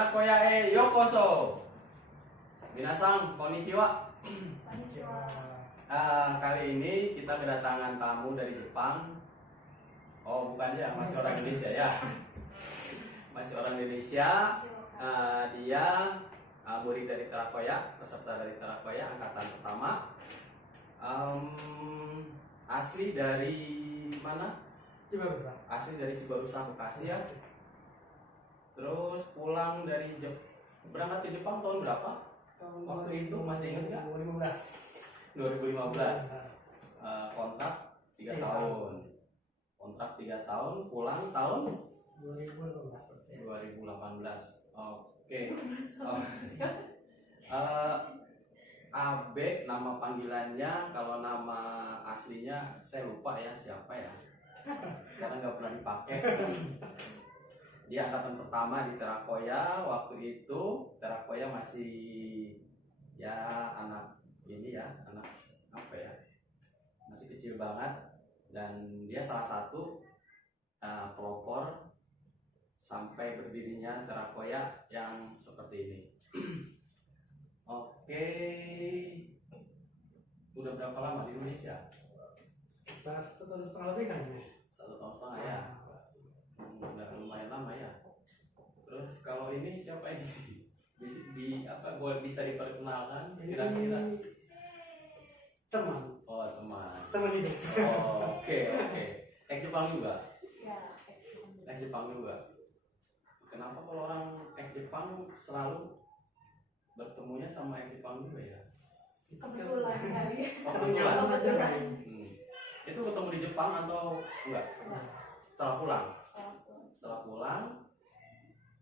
Terakoya Yokoso. Minasang, konnichiwa. Konnichiwa. Kali ini kita kedatangan tamu dari Jepang. Oh, bukan ya, masih orang Indonesia ya. Masih orang Indonesia. Dia murid dari Terakoya, peserta dari Terakoya angkatan pertama. Asli dari mana? Cibarusah. Asli dari Cibarusah, Bekasi ya. Terus pulang dari berangkat ke Jepang tahun berapa? Waktu itu masih ingat nggak? 2015. Kontrak 3 tahun. Kontrak 3 tahun, pulang tahun 2018. Oke. Abe nama panggilannya, kalau nama aslinya saya lupa ya siapa ya, karena nggak pernah dipakai. Dia angkatan pertama di Terakoya. Waktu itu Terakoya masih ya anak ini ya, anak apa ya, masih kecil banget, dan dia salah satu pelopor sampai berdirinya Terakoya yang seperti ini. Oke, udah berapa lama di Indonesia? Sekitar 1,5 tahun lebih kan ya? 1 tahun setengah ya. Udah lumayan lama ya. Terus kalau ini siapa ini? Di apa, boleh bisa diperkenalkan kira-kira? Teman. Oh, teman. Teman hidup. Oh, oke. Ex Jepang juga? Ya, Ex Jepang juga. Kenapa kalau orang ex Jepang selalu bertemunya sama ex Jepang juga ya? kebetulan kali. Oh, kebetulan. Kebetulan. Itu ketemu di Jepang atau enggak? Setelah pulang? Setelah pulang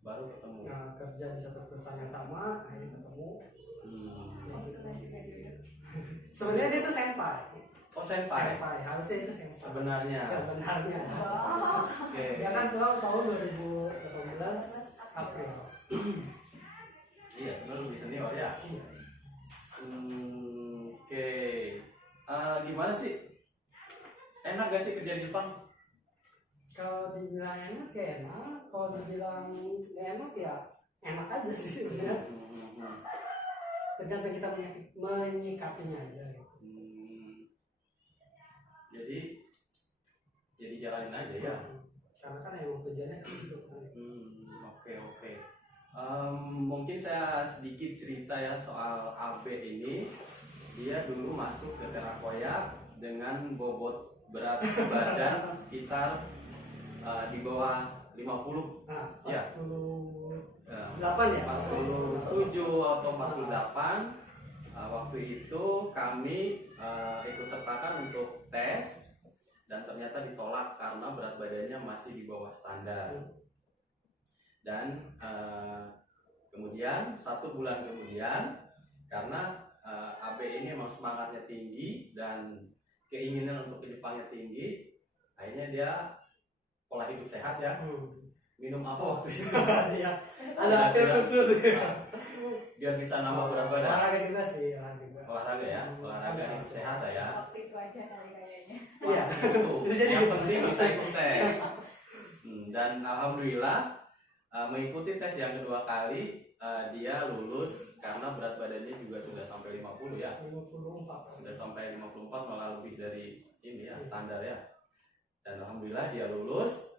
baru ketemu. Nah, kerja di satu perusahaan yang sama, akhirnya ketemu. Kebetulan juga dulu. Sebenarnya dia tuh senpai. Oh, senpai. Harusnya itu senpai. Sebenarnya. Wow. Oke. Dia kan pulang tahun 2018 April. Iya, sebenarnya lebih senior ya. Iya. Oke. Gimana sih? Enak gak sih kerja di Jepang? Kalau dibilang enak ya enak, kalau dibilang enak ya enak aja sih sebenarnya. Tergantung kita menyikapinya aja. Jadi jalanin aja ya. Karena kan emang tujuannya kan gitu kan. Oke. Mungkin saya sedikit cerita ya soal AB ini. Dia dulu masuk ke Terakoya dengan bobot berat badan sekitar di bawah 50. Nah, 48 Ya. ya? 47 atau 48. Waktu itu kami ikut sertakan untuk tes, dan ternyata ditolak karena berat badannya masih di bawah standar. Dan kemudian 1 bulan kemudian, karena AB ini memang semangatnya tinggi dan keinginan untuk ke Jepangnya tinggi, akhirnya dia pola hidup sehat ya. Minum apa waktu itu? Iya. Ada pil khusus. Biar bisa nambah berat badan. Olahraga juga sih, Olahraga ya, olahraga hidup sehat ya. Waktu itu aja kali kayaknya. Iya. Yang penting bisa ikut tes. Dan alhamdulillah mengikuti tes yang kedua kali, dia lulus karena berat badannya juga sudah sampai 50 ya. 54. Sudah sampai 54, malah lebih dari ini ya, standar ya. Dan alhamdulillah dia lulus.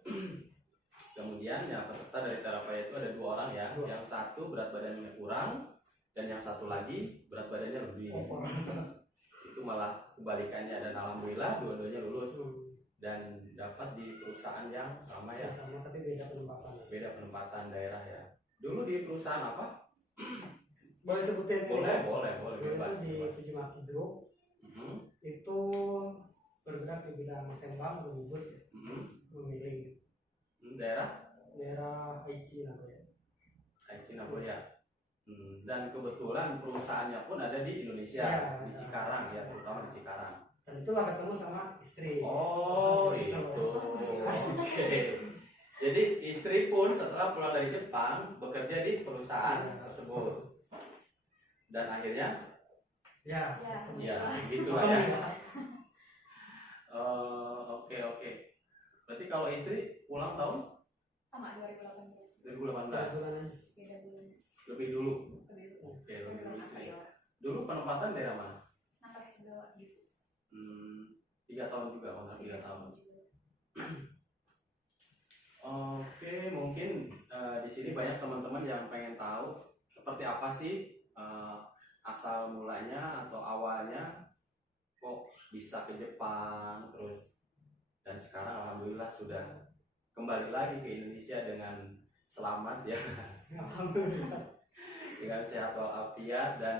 Kemudian yang peserta dari Terakoya itu ada 2 orang ya. Yang satu berat badannya kurang, dan yang satu lagi berat badannya lebih. Itu malah kebalikannya, dan alhamdulillah dua-duanya lulus dan dapat di perusahaan yang sama ya. Sama tapi beda penempatan. Beda penempatan daerah ya. Dulu di perusahaan apa? Boleh sebutin? Boleh Itu bebas. di Fujimaki Group. Itu bergerak di bidang sembang, berbubut, memilih daerah Aichi Nagoya. Dan kebetulan perusahaannya pun ada di Indonesia, ya, di Cikarang ya, terutama di Cikarang. Dan itulah ketemu sama istri. Oh itu. Oke. Jadi istri pun setelah pulang dari Jepang bekerja di perusahaan tersebut. Dan akhirnya Ya gitu lah ya. Oke. Berarti kalau istri pulang tahun Sama 2018. 2018. Beda bulan. penempatan daerah mana? Nakatsugawa gitu. 3 tahun juga, kontrak 3 tahun. Oke, mungkin di sini banyak teman-teman yang pengen tahu seperti apa sih asal mulanya atau awalnya kok bisa ke Jepang terus, dan sekarang alhamdulillah sudah kembali lagi ke Indonesia dengan selamat ya, dengan sehat walafiat dan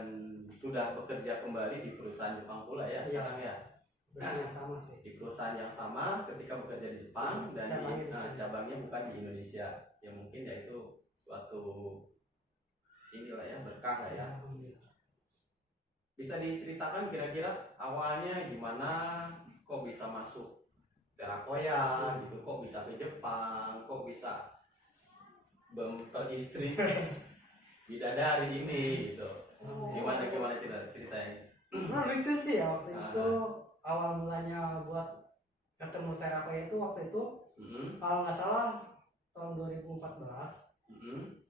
sudah bekerja kembali di perusahaan Jepang pula ya sekarang ya. Perusahaan yang sama sih. Di perusahaan yang sama ketika bekerja di Jepang dan cabangnya bukan di Indonesia, ya mungkin ya itu suatu inilah ya, berkah lah ya. Bisa diceritakan kira-kira awalnya gimana kok bisa masuk Terakoya gitu, kok bisa ke Jepang, kok bisa beristri bidadari ini gitu. Gimana ceritanya? Lucu sih ya waktu itu awal mulanya buat ketemu Terakoya itu waktu itu kalau nggak salah tahun 2014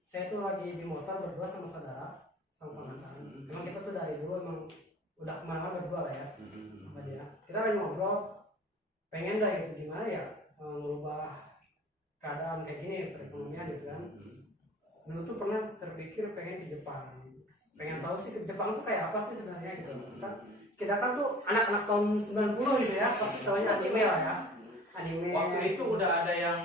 saya tuh lagi di motor berdua sama saudara sama ponakan. Emang kita tuh dari dulu emang udah kemana-mana berdua lah ya sama dia. Kita lagi ngobrol pengen dah gitu gimana ya merubah keadaan kayak gini perekonomian gitu kan. Dulu tuh pernah terpikir pengen ke Jepang, pengen tahu sih ke Jepang tuh kayak apa sih sebenarnya gitu. Kita kan tuh anak-anak tahun 90 gitu ya, pasti tahunya anime lah ya. Anime. Waktu itu udah ada yang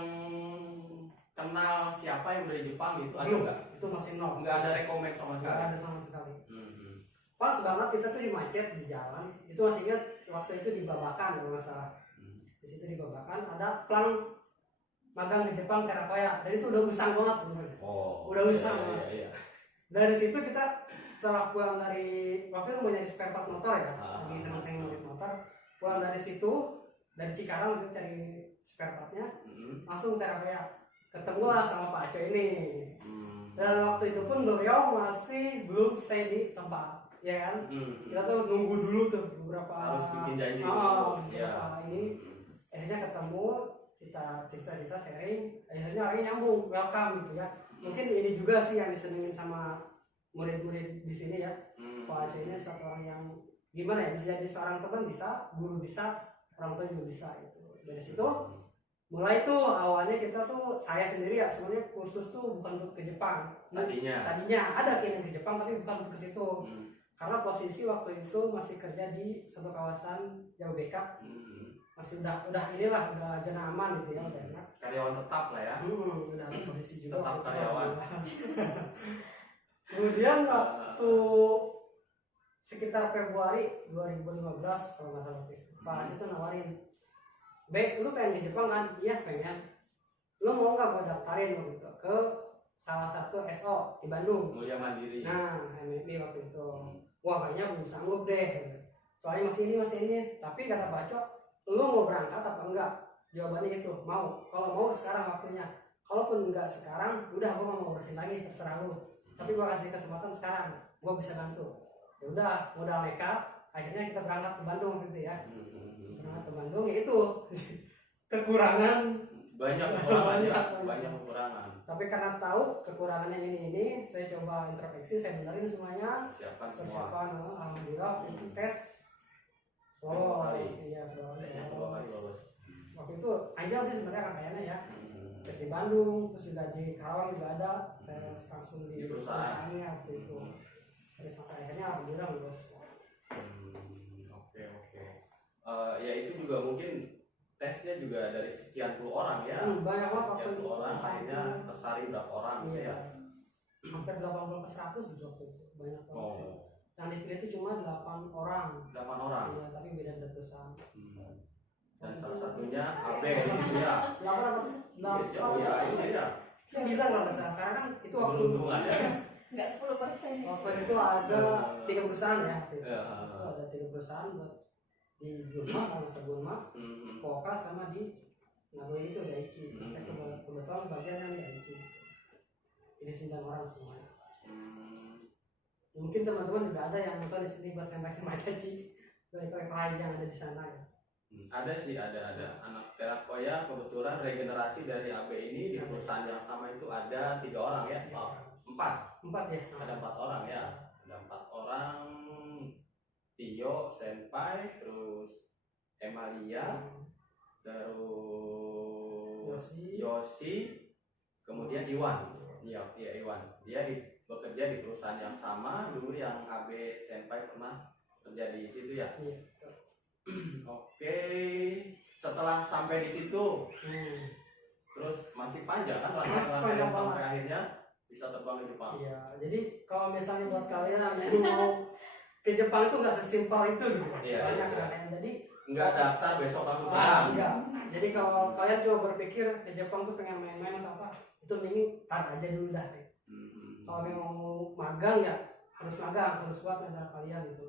kenal siapa yang dari Jepang gitu, ada nggak? Itu masih nol. Nggak ada rekomend sama sekali. Nggak ada sama sekali. Pas banget kita tuh di macet di jalan. Itu masih ingat waktu itu di Babakan kalau nggak salah. Di situ di Babakan ada pelang magang di Jepang Terakoya. Dan itu udah usang banget sebenarnya. Udah usang banget. Iya. Dari situ kita setelah pulang dari waktu itu mau nyari spare part motor ya, lagi senang-senang nyari motor. Pulang dari situ dari Cikarang gitu cari spare partnya, langsung Terakoya. Ketemu lah sama Pak Aco ini. Dan waktu itu pun beliau masih belum stay di tempat, ya kan? Kita tuh nunggu dulu tuh beberapa harus bikin janji ini. Akhirnya ketemu, kita cerita sharing, akhirnya orangnya nyambung, welcome gitu ya. Mungkin ini juga sih yang disenengin sama murid-murid di sini ya. Pak Aco ini satu orang yang gimana ya, bisa jadi seorang teman bisa, guru bisa, orang tua juga bisa gitu. Dari situ mulai tuh awalnya kita tuh saya sendiri ya sebenarnya kursus tuh bukan untuk ke Jepang. Tadinya ada keinginan ke Jepang tapi bukan untuk ke situ. Karena posisi waktu itu masih kerja di satu kawasan Jauh BK. Masih udah inilah udah zona aman gitu ya, udah enak. Karyawan tetap lah ya. Udah ada posisi juga. Tetap karyawan. Kemudian waktu sekitar Februari 2015 kalau nggak salah waktu itu, Pak Haji tuh nawarin, "Be, lu pengen di Jepang kan?" "Iya pengen." "Lu mau nggak gua daftarin gitu ke salah satu SO di Bandung, Mulia Mandiri." Nah, MMI waktu itu. Wah kayaknya belum sanggup deh. Soalnya masih ini. Tapi kata Pak Cok, "Lu mau berangkat apa enggak?" Jawabannya itu, mau. Kalau mau sekarang waktunya. Kalaupun enggak sekarang, udah gua nggak mau urusin lagi, terserah lu. Tapi gua kasih kesempatan sekarang, gua bisa bantu. Ya udah, modal nekat. Akhirnya kita berangkat ke Bandung gitu ya. Berangkat ke Bandung ya itu kekurangan banyak kekurangan. Tapi karena tahu kekurangannya ini saya coba introspeksi, saya benerin semuanya. Persiapan alhamdulillah itu tes lolos. Iya, lolos. Waktu itu Angel sih sebenarnya kakaknya ya. Tes di Bandung, terus juga di Karawang juga ada tes langsung di perusahaannya waktu itu. Terus akhirnya alhamdulillah lulus. Oke. Ya itu juga mungkin tesnya juga dari sekian puluh orang ya. Banyak banget sekian puluh orang, akhirnya tersaring berapa orang gitu ya. Hampir 80/100 gitu waktu itu. Banyak banget sih. Yang dipilih itu cuma 8 orang. 8 orang. Iya, tapi beda perusahaan. Dan salah satunya AB di situ ya. 8 apa sih? 8. Ya, ini ya. 9 kalau nggak salah. Karena kan itu waktu Beruntungan ya. Nggak 10%. Waktu itu ada 3 perusahaan ya. Itu ada 3 perusahaan buat di Burma, kalau nggak Burma, Poka sama di Nagoya itu Daiichi. Saya kebetulan bagian yang di Daiichi. Ini 9 orang semuanya. Mungkin teman-teman juga ada yang nonton di sini buat sampai Daiichi. Proyek-proyek lain yang ada di sana ya. Ada sih, ada anak Terakoya kebetulan regenerasi dari AB ini di perusahaan yang sama itu ada 3 orang ya. 4 4 ya. Ada 4 orang ya. Ada 4 orang. Tio, Senpai, terus Emalia, terus Yosi, kemudian Iwan. Iya, Iwan. Dia bekerja di perusahaan yang sama dulu yang AB Senpai pernah kerja di situ ya. Iya. Oke, setelah sampai di situ, terus masih panjang kan latihan sampai akhirnya bisa terbang ke Jepang. Iya, jadi kalau misalnya buat kalian yang mau ke Jepang itu nggak sesimpel itu gitu. Iya, banyak iya. kan. Jadi Nggak daftar besok langsung terbang. enggak. Jadi kalau kalian coba berpikir ke Jepang tuh pengen main-main atau apa, itu mending tar aja dulu dah. Kalau memang mau magang ya harus magang, harus buat negara kalian gitu.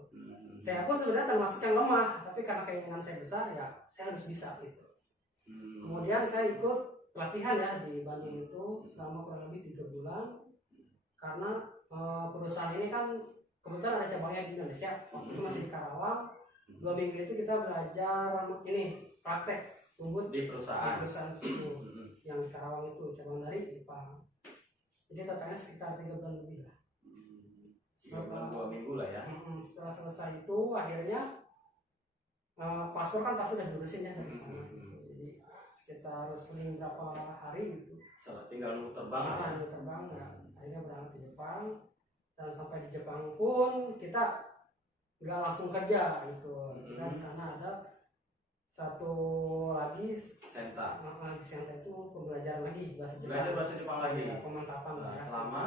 Saya pun sebenarnya termasuk yang lemah, tapi karena keinginan saya besar ya saya harus bisa gitu. Kemudian saya ikut latihan ya di Bandung itu selama kurang lebih 3 bulan karena perusahaan ini kan kebetulan ada cabangnya di Indonesia. Waktu itu masih di Karawang. 2 minggu itu kita belajar ini praktek rumput Di perusahaan. tersebut yang di Karawang itu cabang dari Jepang. Jadi totalnya sekitar 3 bulan lebih lah. 2 minggu lah ya. Setelah selesai itu akhirnya paspor kan pasti udah diurusin ya dari sana. Jadi sekitar seling berapa hari gitu. Tinggal nunggu terbang ya. Nunggu terbang ya. Akhirnya berangkat ke Jepang dan sampai di Jepang pun kita nggak langsung kerja gitu. Kita di sana ada satu lagi Senta. di Senta itu pembelajaran lagi bahasa Jepang. Belajar bahasa Jepang lagi. Ya, pemantapan Nah, ya. selama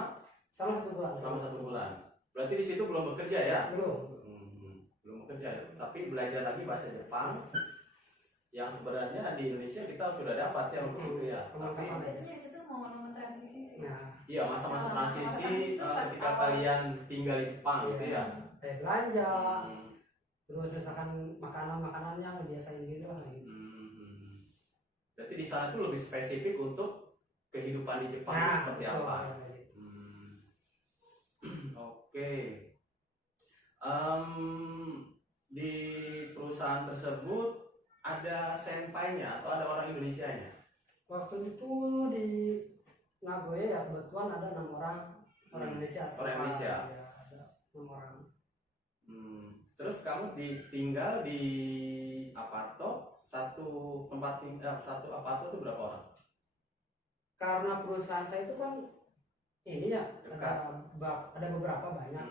1 bulan. Selama 1 bulan. Berarti di situ belum bekerja ya? Belum. Belum bekerja, tapi belajar lagi bahasa Jepang. Yang sebenarnya di Indonesia kita sudah dapat ya untuk itu ya. Tapi Biasanya di situ momen-momen transisi sih. Nah, iya masa-masa transisi Pas ketika awal. kalian tinggal di Jepang gitu ya. kayak belanja, terus misalkan makanan-makanan yang biasain gitu lah gitu. Berarti di sana tuh lebih spesifik untuk kehidupan di Jepang itu seperti betul, apa? kayak gitu. Oke. Di perusahaan tersebut ada senpainya atau ada orang Indonesianya? Waktu itu di Nagoya ya kebetulan ada 6 orang Indonesia. Orang Indonesia. Ya, ada 6 orang. Terus kamu tinggal di Apato, satu Apato itu berapa orang? Karena perusahaan saya itu kan ini ya Dekat. ada beberapa banyak.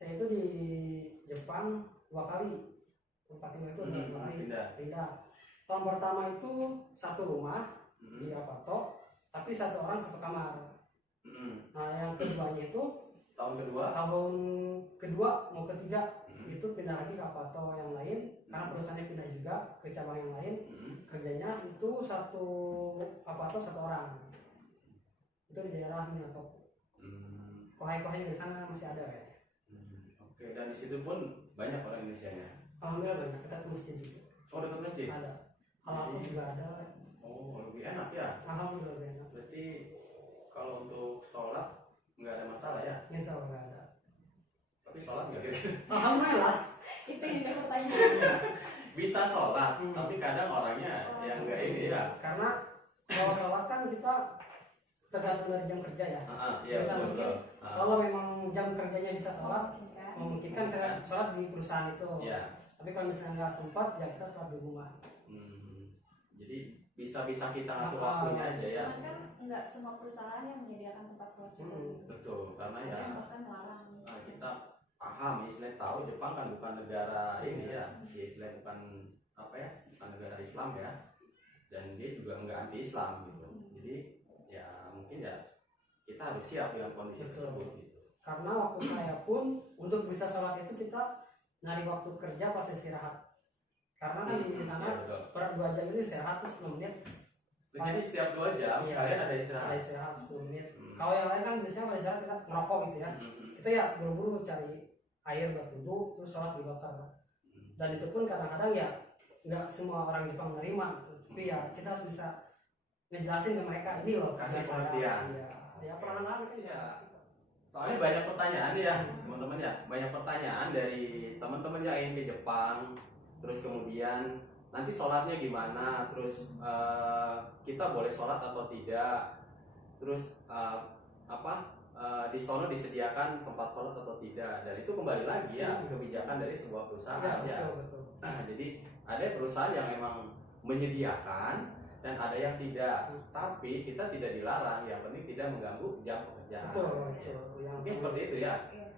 Saya itu di Jepang 2 kali. Tempat tinggal itu ada 2 kali. Pindah. Tahun pertama itu satu rumah di Apato, tapi 1 orang 1 kamar. Nah yang keduanya itu tahun kedua mau ketiga itu pindah lagi ke Apato yang lain karena perusahaannya pindah juga ke cabang yang lain. Kerjanya itu satu Apato 1 orang. Itu di daerah Minato. Kohai-kohai di sana masih ada ya. Oke, dan di situ pun banyak orang Indonesianya. Alhamdulillah banyak, dekat masjid juga. Oh, dekat masjid? Ada. Halal juga ada. Oh, lebih enak ya. Alhamdulillah enak. Berarti kalau untuk sholat nggak ada masalah ya? Insya Allah nggak ada. Tapi sholat nggak gitu. Alhamdulillah. Itu yang dia pertanyaan. Bisa sholat, tapi kadang orangnya yang nggak ini ya. Karena kalau sholat kan kita tergantung dari jam kerja ya. Iya, betul. Kalau memang jam kerjanya bisa sholat, memungkinkan kita sholat di perusahaan itu. Iya. Tapi kalau misalnya nggak sempat, ya kita sholat di rumah. Jadi bisa kita ngatur waktunya aja ya. Cuman kan nggak semua perusahaan yang menyediakan tempat sholat juga. Betul, karena Ada ya yang bahkan melarang. kita paham, istilahnya tahu Jepang kan bukan negara ini ya, dia istilahnya bukan apa ya, bukan negara Islam ya, dan dia juga nggak anti Islam gitu. Jadi ya mungkin ya kita harus siap dengan kondisi tersebut gitu. Karena waktu saya pun untuk bisa sholat itu kita nyari waktu kerja pas istirahat. Karena kan di sana per 2 jam itu istirahat terus 10 menit. Jadi setiap 2 jam kalian ada istirahat. Ada istirahat 10 menit. Kalau yang lain kan biasanya kalau istirahat kita ngerokok gitu ya. Kita ya buru-buru cari air buat duduk terus sholat di bakar. Dan itu pun kadang-kadang ya nggak semua orang Jepang menerima. Tapi ya kita harus bisa ngejelasin ke mereka ini loh Kasih saya. pengertian. Ya perlahan-lahan kan ya. Soalnya banyak pertanyaan ya teman-teman ya, banyak pertanyaan dari teman-teman yang ingin ke Jepang. Terus kemudian nanti sholatnya gimana, terus kita boleh sholat atau tidak, terus di sono disediakan tempat sholat atau tidak, dan itu kembali lagi ya kebijakan dari sebuah perusahaan ya. Betul. Jadi ada perusahaan yang memang menyediakan dan ada yang tidak, tapi kita tidak dilarang, yang penting tidak mengganggu jam pekerjaan. Betul. Ya. Mungkin seperti itu ya. Iya.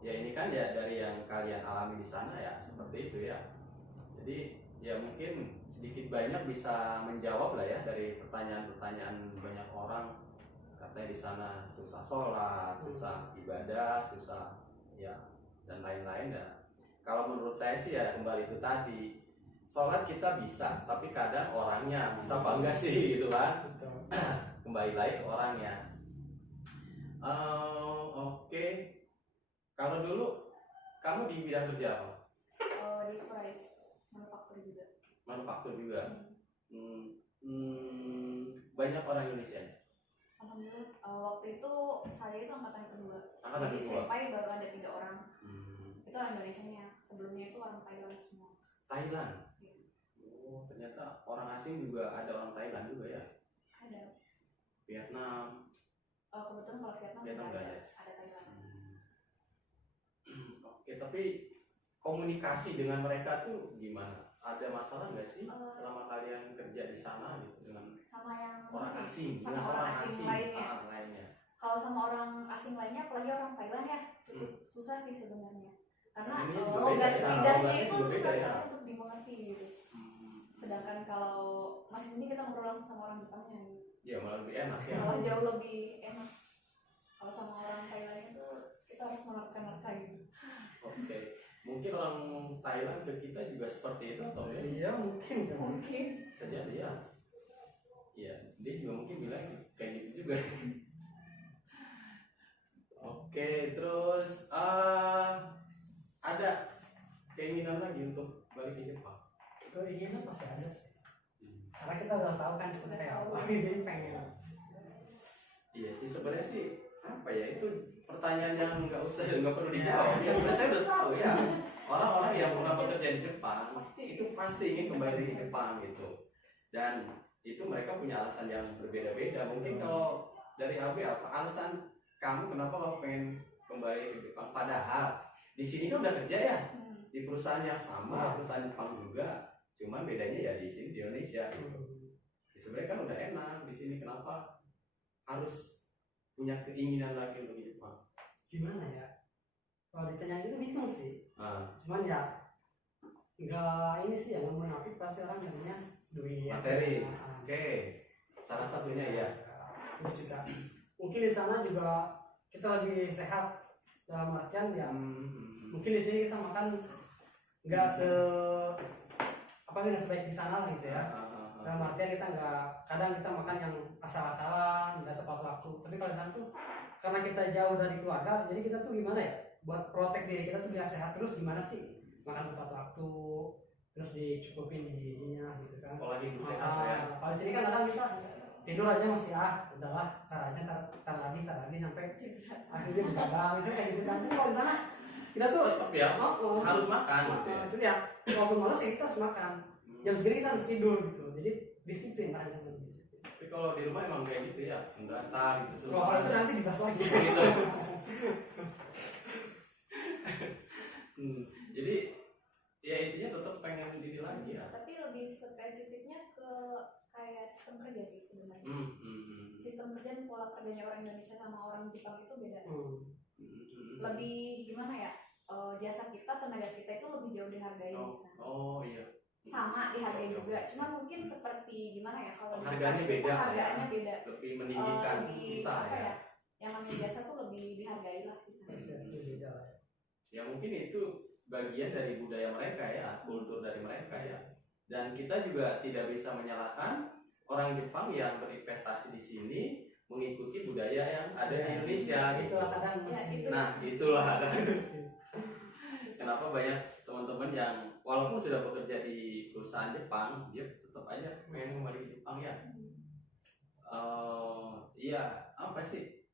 Ya ini kan ya dari yang kalian alami di sana ya seperti itu ya. Jadi ya mungkin sedikit banyak bisa menjawab lah ya dari pertanyaan-pertanyaan banyak orang. Katanya di sana susah sholat, susah ibadah, susah ya dan lain-lain ya. Kalau menurut saya sih ya kembali itu tadi, sholat kita bisa, tapi kadang orangnya bisa apa enggak sih gitu kan. Kembali lagi ke orangnya. Oke. Kalau dulu kamu di bidang kerja apa? Di Price manufaktur juga. Manufaktur juga. Banyak orang Indonesia. Alhamdulillah. Waktu itu saya itu angkatan kedua. Angkatan Jadi kedua. SMP baru ada 3 orang. Itu orang Indonesianya. Sebelumnya itu orang Thailand semua. Thailand. Iya. Oh, ternyata orang asing juga ada orang Thailand juga ya. Ada. Vietnam. Kebetulan kalau Vietnam Vietnam nggak nggak ada. Ada Thailand. Oke, tapi komunikasi dengan mereka tuh gimana? Ada masalah nggak sih selama kalian kerja di sana gitu dengan Sama yang orang asing, sama dengan orang asing lainnya. lainnya? Kalau sama orang asing lainnya, apalagi orang Thailand ya, cukup susah sih sebenarnya. Karena Ini juga logat beda ya, lidahnya logatnya itu juga susah beda ya. sekali untuk dimengerti gitu. Sedangkan kalau masih ini kita ngobrol langsung sama orang Jepangnya gitu. Ya malah lebih enak ya. Malah jauh lebih enak. Kalau sama orang Thailand itu kita harus menerka-nerka gitu. Oke, mungkin orang Thailand ke kita juga seperti itu atau ya? Iya mungkin. Mungkin. Bisa jadi ya. Iya, dia juga mungkin bilang kayak gitu juga. Oke, terus ada keinginan lagi untuk balik ke Jepang? Keinginan pasti ada sih. Karena kita udah tahu kan seperti apa. Jadi pengen. Iya sih, sebenarnya sih apa ya, itu pertanyaan yang nggak perlu dijawab. Ya sebenarnya saya udah tahu ya. Orang-orang yang pernah bekerja di Jepang itu pasti ingin kembali ke Jepang gitu. Dan itu mereka punya alasan yang berbeda-beda. Mungkin kalau dari Abi apa alasan kamu kenapa kamu pengen kembali ke Jepang? Padahal di sini kan udah kerja ya di perusahaan yang sama, perusahaan Jepang juga. Cuman bedanya ya di sini di Indonesia. Ya, sebenarnya kan udah enak di sini, kenapa harus punya keinginan lagi untuk di Jepang? Gimana ya? Kalau ditanya itu bingung sih. Nah, Cuman ya nggak ini sih yang munafik pasti orang yang punya duit. materi. Oke. Salah satunya ya. Terus juga mungkin di sana juga kita lagi sehat dalam artian ya mungkin di sini kita makan nggak nggak sebaik di sana lah gitu ya. Dalam artian kita nggak, kadang kita makan yang asal-asalan, nggak tepat waktu. Tapi kalau di sana tuh karena kita jauh dari keluarga, jadi kita tuh gimana ya? Buat protek diri kita tuh biar sehat terus gimana sih? Makan tepat waktu, terus dicukupin gizi-gizinya gitu kan. Pola hidup sehat ya. Kalau di sini kan kadang kita tidur aja masih udahlah, tar lagi sampai akhirnya begadang, misalnya kayak gitu kan. Tapi kalau di sana kita tuh Tetap ya harus makan gitu ya. itu ya, walaupun malas ya kita harus makan. Jam segini kita harus tidur gitu. Jadi disiplin lah di sana. Tapi kalau di rumah emang kayak gitu ya, enggak gitu. Kalau itu nanti dibahas lagi. Gitu. Jadi ya intinya tetap pengen diri lagi ya. Tapi lebih spesifiknya ke kayak sistem kerja sih sebenarnya. Sistem kerja dan pola kerjanya orang Indonesia sama orang Jepang itu beda. Lebih gimana ya? Jasa kita, tenaga kita itu lebih jauh dihargai di sana. Oh iya. Sama dihargai juga. Cuman mungkin seperti gimana ya, kalau harganya beda. Harganya beda. Lebih meninggikan kita apa ya. Yang namanya jasa tuh lebih dihargai lah di sana. Ya mungkin itu bagian dari budaya mereka ya, kultur dari mereka ya. Dan kita juga tidak bisa menyalahkan orang Jepang yang berinvestasi di sini mengikuti budaya yang ada di Indonesia gitu. Nah, itulah kenapa banyak teman-teman yang walaupun sudah bekerja di perusahaan Jepang, dia tetap aja pengen kembali ke Jepang ya. Iya, apa sih?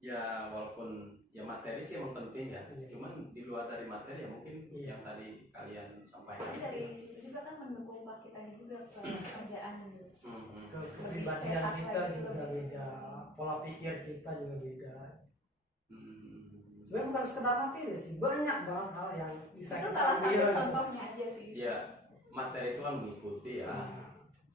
Ya walaupun ya materi sih emang penting ya. Cuman di luar dari materi ya mungkin yang tadi kalian sampaikan. Tapi dari situ juga kan mendukung kita juga ke kerjaan gitu. Kepribadian kita juga beda. pola pikir kita juga beda. Sebenarnya bukan sekedar materi sih, banyak banget hal yang bisa itu kita salah satu ambil. contohnya aja sih. Iya, materi itu kan mengikuti ya.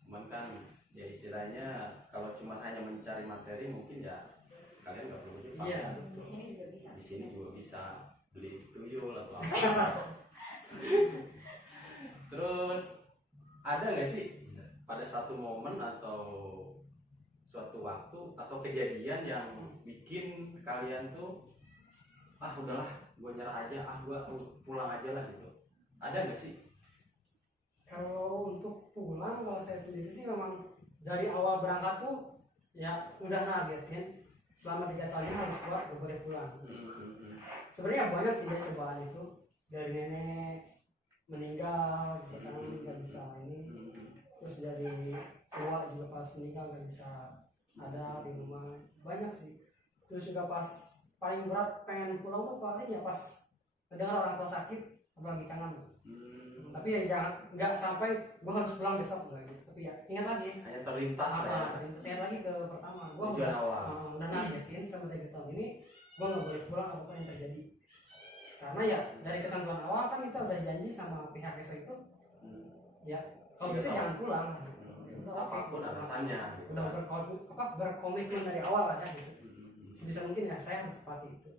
Cuman kan ya istilahnya kalau cuma hanya mencari materi mungkin ya kalian nggak perlu Jepang. Iya. Di sini juga bisa. Di sini juga bisa beli tuyul atau apa. Terus ada nggak sih pada satu momen atau suatu waktu atau kejadian yang bikin kalian tuh udahlah gue nyerah aja, gue pulang aja lah gitu, ada nggak sih? Kalau untuk pulang, kalau saya sendiri sih memang dari awal berangkat tuh ya udah nargetin selama 3 tahun ini harus keluar, gak boleh pulang. Sebenarnya banyak sih ya cobaan itu, dari nenek meninggal gitu kan nggak bisa ini, terus dari tua juga pas meninggal nggak bisa ada di rumah, banyak sih. Terus juga pas paling berat pengen pulang tuh paling ya pas dengar orang tua sakit apalagi kangen. Tapi ya jangan nggak sampai gue harus pulang besok enggak gitu, tapi ya ingat lagi Hanya terlintas ya. Ingat lagi ke pertama gue tujuan awal. dan yakin selama 3 tahun ini gue nggak boleh pulang apapun yang terjadi, karena ya dari ketentuan awal kan kita udah janji sama pihak ESO itu ya kalau bisa jangan pulang. Apapun alasannya gitu. Udah berkomitmen dari awal aja gitu. Sebisa mungkin ya saya harus tepati itu.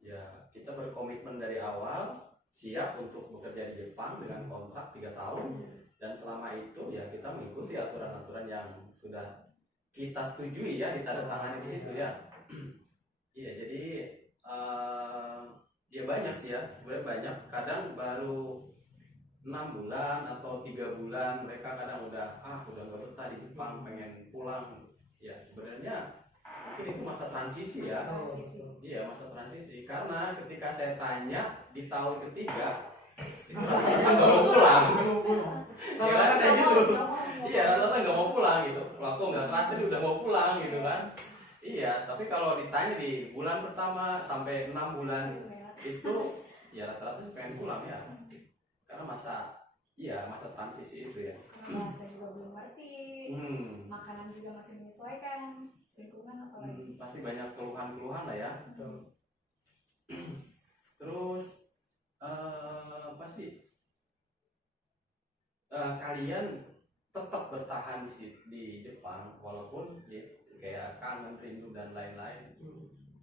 Ya kita berkomitmen dari awal, siap untuk bekerja di Jepang dengan kontrak 3 tahun, dan selama itu ya kita mengikuti aturan-aturan yang sudah kita setujui ya, ditandatangani di situ ya. Iya, jadi ya banyak sih ya, sebenarnya banyak. Kadang baru 6 bulan atau 3 bulan mereka kadang udah gak betah di Jepang, pengen pulang. Ya sebenarnya mungkin itu masa transisi ya. Iya, masa transisi. Karena ketika saya tanya di tahun ketiga itu rata-rata nggak mau pulang. Rata-rata kayak gitu. Iya, rata-rata nggak mau pulang gitu. Pelaku nggak kerasa dia udah mau pulang gitu kan. Iya, tapi kalau ditanya di bulan pertama sampai 6 bulan itu ya rata-rata pengen pulang ya pasti. Karena masa transisi itu ya. Bahasa juga belum ngerti, makanan juga masih menyesuaikan, lingkungan apalagi. Pasti banyak keluhan-keluhan lah ya. Betul. Terus apa sih? Kalian tetap bertahan di Jepang walaupun ya, kayak kangen, rindu dan lain-lain.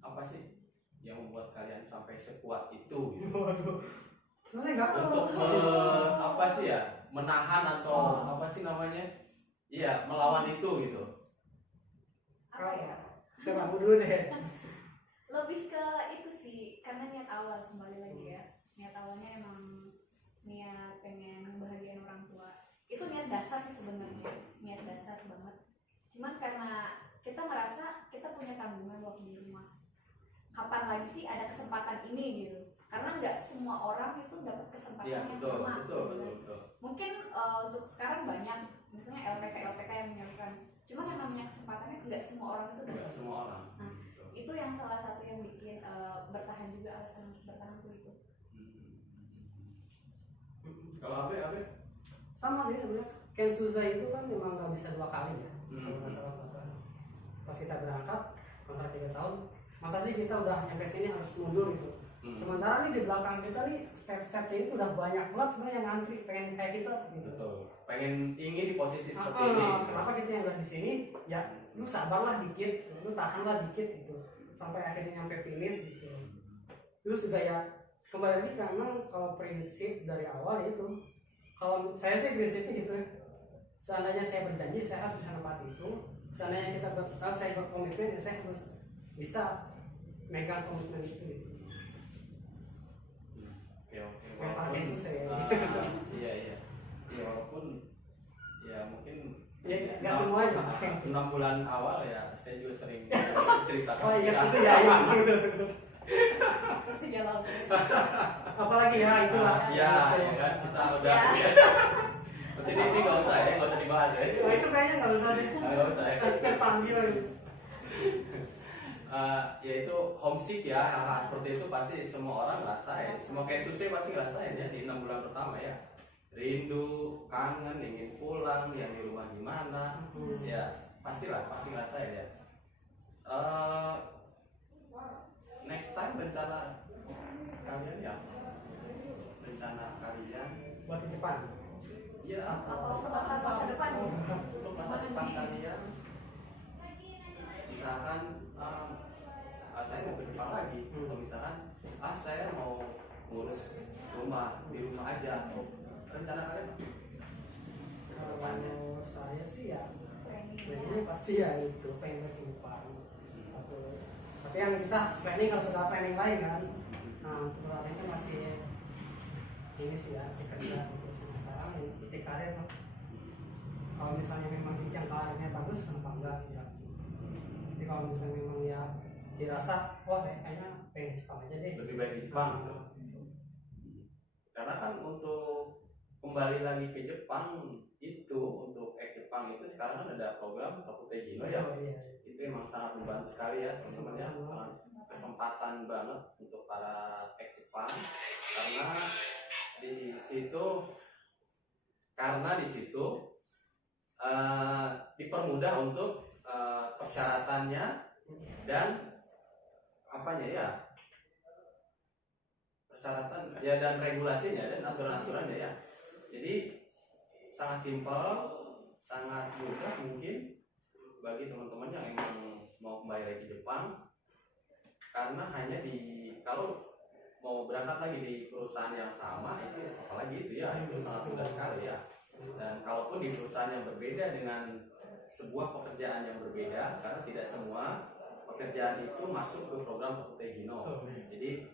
Apa sih yang membuat kalian sampai sekuat itu gitu? Sebenarnya nggak untuk apa sih ya, menahan atau apa sih namanya, iya melawan itu gitu. Apa ya? Coba aku dulu deh. Lebih ke itu sih, karena niat awal kembali lagi ya. Niat awalnya emang niat pengen membahagiakan orang tua. Itu niat dasar sih sebenarnya, niat dasar banget. Cuman karena kita merasa kita punya tanggungan waktu di rumah. Kapan lagi sih ada kesempatan ini gitu? Karena nggak semua orang itu dapat kesempatan yang sama. Betul. Mungkin untuk sekarang banyak, misalnya LPK yang menyalurkan. Cuman yang namanya kesempatannya nggak semua orang itu dapat. Nggak semua orang. Nah, itu yang salah satu yang bikin bertahan juga, alasan untuk bertahan tuh itu. Kalau Abe? Sama sih sebenarnya. Kensuza itu kan memang nggak bisa 2 kali ya. Kalau nggak salah kontrak. Pas kita berangkat kontrak 3 tahun, masa sih kita udah nyampe sini harus mundur gitu. Sementara nih di belakang kita nih step-stepnya ini udah banyak banget sebenarnya yang ngantri pengen kayak kita gitu. Betul. Ingin di posisi seperti ini. Gitu. Kenapa kita yang udah di sini? Ya, lu sabarlah dikit, lu tahanlah dikit gitu, sampai akhirnya nyampe finish gitu. Terus juga ya kembali lagi karena kalau prinsip dari awal itu, kalau saya sih prinsipnya gitu. Seandainya saya berjanji, saya harus bisa menepati itu. Seandainya saya berkomitmen, ya saya harus bisa megang komitmen itu gitu. Oke. Mental kayak susah ya. Iya. Walaupun ya mungkin ya nggak semuanya. 6 bulan awal ya saya juga sering ceritakan. Oh iya itu ya. Pasti galau. Apalagi ya itulah. Ya kan kita udah. Berarti ini nggak usah dibahas ya. Nah, itu kayaknya nggak usah deh. Nggak usah ya. Terpanggil. Yaitu homesick ya, hal-hal seperti itu pasti semua orang ngerasain, semua Kensuke pasti ngerasain ya di 6 bulan pertama ya, rindu, kangen, ingin pulang, yang di rumah gimana, ya pasti ngerasain ya. Next time rencana kalian ya, rencana kalian buat ke Jepang. Iya, atau masa depan untuk masa depan kalian, misalkan saya mau ke Jepang lagi, atau misalkan saya mau ngurus rumah di rumah aja, rencana kalian apa? Kalau saya sih ya planning pasti ya itu pengen ke Jepang atau tapi yang kita planning kalau sudah planning lain kan. Nah untuk lain kan masih ini sih ya masih kerja terus sekarang ini karir lah. Kalau misalnya memang jenjang karirnya bagus kenapa enggak ya. Tapi kalau misalnya memang ya dirasa saya kayaknya pengen Jepang aja deh, lebih baik di Jepang. Karena kan untuk kembali lagi ke Jepang itu, untuk Jepang itu sekarang kan ada program Takute Gino ya. Iya. Itu emang sangat membantu sekali ya teman-teman ya, sangat kesempatan banget untuk para Jepang karena di situ dipermudah untuk persyaratannya dan apanya ya, persyaratan ya dan regulasinya dan aturan-aturannya ya. Jadi sangat simpel, sangat mudah mungkin bagi teman-teman yang emang mau kembali lagi ke Jepang, karena hanya kalau mau berangkat lagi di perusahaan yang sama itu apalagi itu ya, itu sangat mudah sekali ya. Dan kalaupun di perusahaan yang berbeda dengan sebuah pekerjaan yang berbeda, karena tidak semua pekerjaan itu masuk ke program Takute Gino. Jadi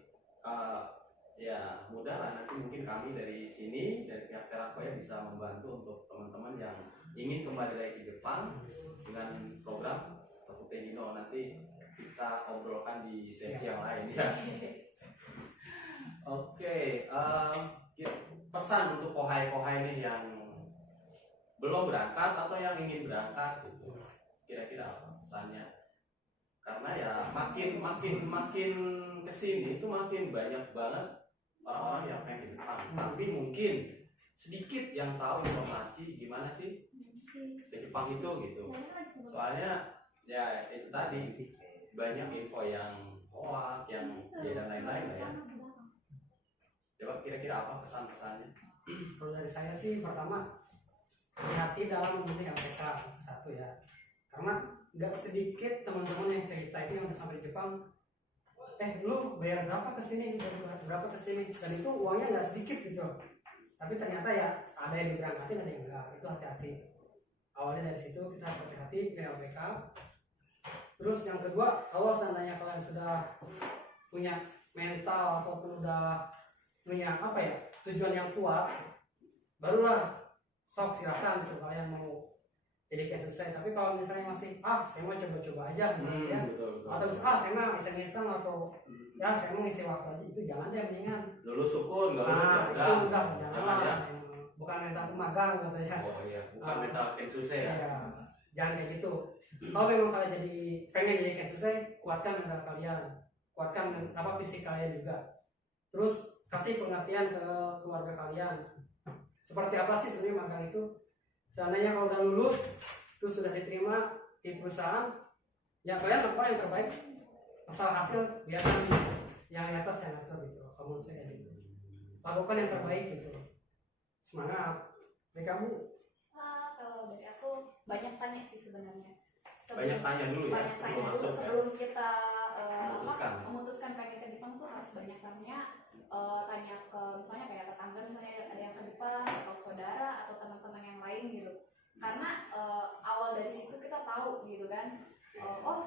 ya mudah lah, nanti mungkin kami dari sini dari pihak Terakoya bisa membantu untuk teman-teman yang ingin kembali lagi ke Jepang dengan program Takute Gino. Nanti kita obrolkan di sesi yang lain ya. Oke, pesan untuk kohai-kohai nih yang belum berangkat atau yang ingin berangkat gitu. Kira-kira apa pesannya? Karena ya makin kesini itu makin banyak banget orang-orang yang pengen ke Jepang, tapi mungkin sedikit yang tahu informasi gimana sih ke Jepang itu gitu. Soalnya ya itu tadi banyak info yang hoax, yang dan lain-lain lah ya. Coba kira-kira apa pesan-pesannya? Kalau dari saya sih pertama hati-hati dalam memilih LPK itu satu ya, karena nggak sedikit teman-teman yang cerita itu yang sampai di Jepang, lu bayar berapa ke sini, berapa ke sini, dan itu uangnya nggak sedikit gitu. Tapi ternyata ya ada yang diberangkatin, ada yang enggak. Itu hati-hati. Awalnya dari situ kita harus hati-hati pilih LPK. Terus yang kedua, kalau seandainya kalian sudah punya mental ataupun udah punya tujuan yang kuat, barulah sok silakan untuk kalian mau jadi kayak susah. Tapi kalau misalnya masih saya mau coba-coba aja ya, betul. atau misalnya saya mau iseng-iseng atau ya saya mau ngisi waktu aja, itu jangan deh, mendingan lulus syukur, nggak lulus itu udah jangan ya. Bukan mental pemagang katanya. Oh iya, bukan mental kensusei ya. Iya, jangan kayak gitu. Kalau memang kalian pengen jadi kensusei, kuatkan mental kalian, kuatkan fisik kalian juga. Terus kasih pengertian ke keluarga kalian. Seperti apa sih sebenarnya magang itu? Seandainya kalau udah lulus, terus sudah diterima di perusahaan, ya kalian lakukan yang terbaik. Masalah hasil biarkan yang atas yang atur gitu. Kalau menurut saya gitu, lakukan yang terbaik gitu. Semangat. Dari kamu? Kalau dari aku banyak tanya sih sebenarnya. Banyak tanya dulu ya, banyak tanya dulu masuk, sebelum kita memutuskan pengen ke Jepang tuh harus banyak tanya ke misalnya kayak tetangga, misalnya ada yang ke Jepang atau saudara atau teman-teman yang lain gitu. Karena awal dari situ kita tahu gitu kan,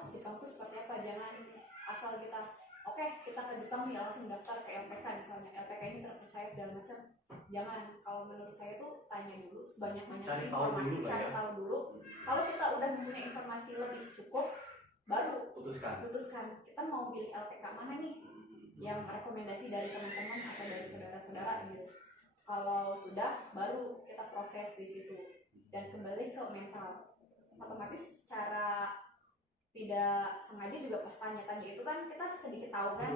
Jepang tuh seperti apa. Jangan asal kita kita ke Jepang nih langsung daftar ke LPK misalnya, LPK ini terpercaya segala macam. Jangan. Kalau menurut saya tuh tanya dulu sebanyak-banyaknya informasi, cari tahu dulu. Kalau kita udah mempunyai informasi lebih cukup, baru putuskan kita mau pilih LPK mana nih yang rekomendasi dari teman-teman atau dari saudara-saudara gitu. Kalau sudah, baru kita proses di situ dan kembali ke mental. Otomatis secara tidak sengaja juga pas tanya-tanya itu kan kita sedikit tahu kan,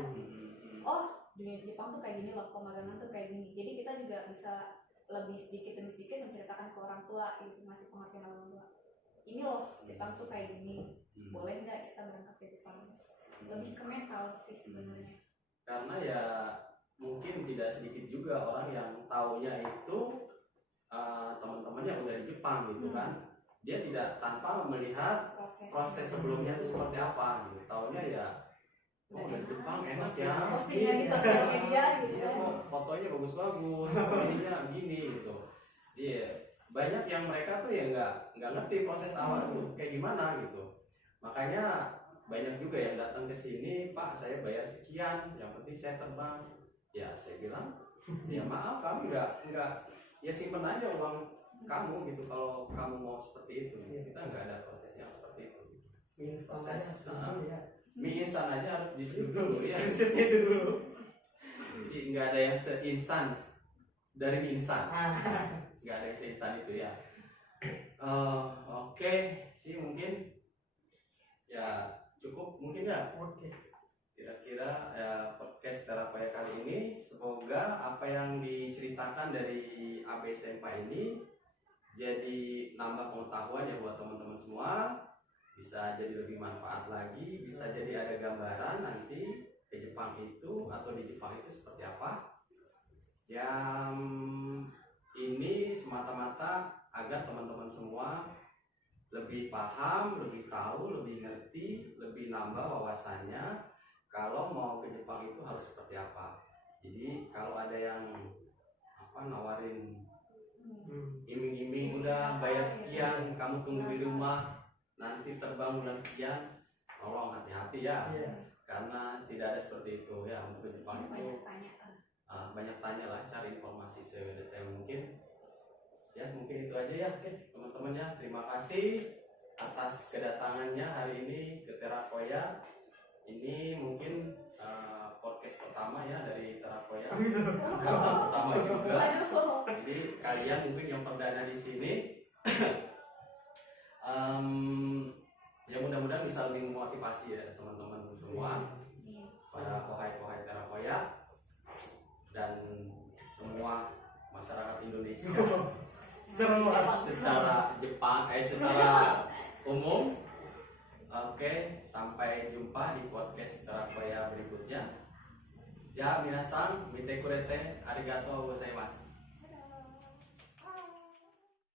dunia Jepang tuh kayak gini loh, pemagangan tuh kayak gini. Jadi kita juga bisa lebih sedikit demi sedikit menceritakan ke orang tua gitu, masih pengertian orang tua. ini loh Jepang tuh kayak gini, boleh nggak kita berangkat ke Jepang? Lebih ke mental sih sebenarnya. Karena ya mungkin tidak sedikit juga orang yang taunya itu teman-temannya udah di Jepang gitu kan, dia tidak tanpa melihat proses sebelumnya itu seperti apa gitu, taunya ya udah di Jepang enak ya, postingan di sosial media gitu iya, kan, fotonya bagus-bagus, ininya gini gitu. Iya, banyak yang mereka tuh ya nggak ngerti proses awal itu kayak gimana gitu. Makanya banyak juga yang datang ke sini, Pak saya bayar sekian, yang penting saya terbang. Ya saya bilang, ya maaf kami nggak, ya simpen aja uang kamu gitu kalau kamu mau seperti itu. Kita nggak ada proses yang seperti itu. Mie instan aja harus disitu dulu ya, itu dulu. Jadi nggak ada yang seinstan dari mie instan, nggak ada yang seinstan itu ya. Oke sih mungkin ya cukup mungkin ya. Kira-kira podcast Terapaya kali ini semoga apa yang diceritakan dari ABC Empa ini jadi nambah pengetahuan ya buat teman-teman semua, bisa jadi lebih manfaat lagi, bisa jadi ada gambaran nanti ke Jepang itu atau di Jepang itu seperti apa. Yang ini semata-mata agar teman-teman semua lebih paham, lebih tahu, lebih ngerti, lebih nambah wawasannya kalau mau ke Jepang itu harus seperti apa. Jadi kalau ada yang nawarin iming-iming udah bayar sekian, kamu tunggu di rumah nanti terbang bulan sekian, tolong hati-hati ya, karena tidak ada seperti itu ya. Untuk ke Jepang itu banyak tanya lah, cari informasi sedetail mungkin. Ya mungkin itu aja ya teman-teman ya. Terima kasih atas kedatangannya hari ini ke Terakoya. Ini mungkin podcast pertama ya dari Terakoya. Pertama juga. Jadi kalian mungkin yang perdana di sini. Ya mudah-mudahan bisa lebih memotivasi ya teman-teman semua, para kohai-kohai Terakoya dan semua masyarakat Indonesia secara secara umum. Oke, sampai jumpa di podcast Terakoya berikutnya. Ya, minasan, mite kurete, arigatou gozaimasu.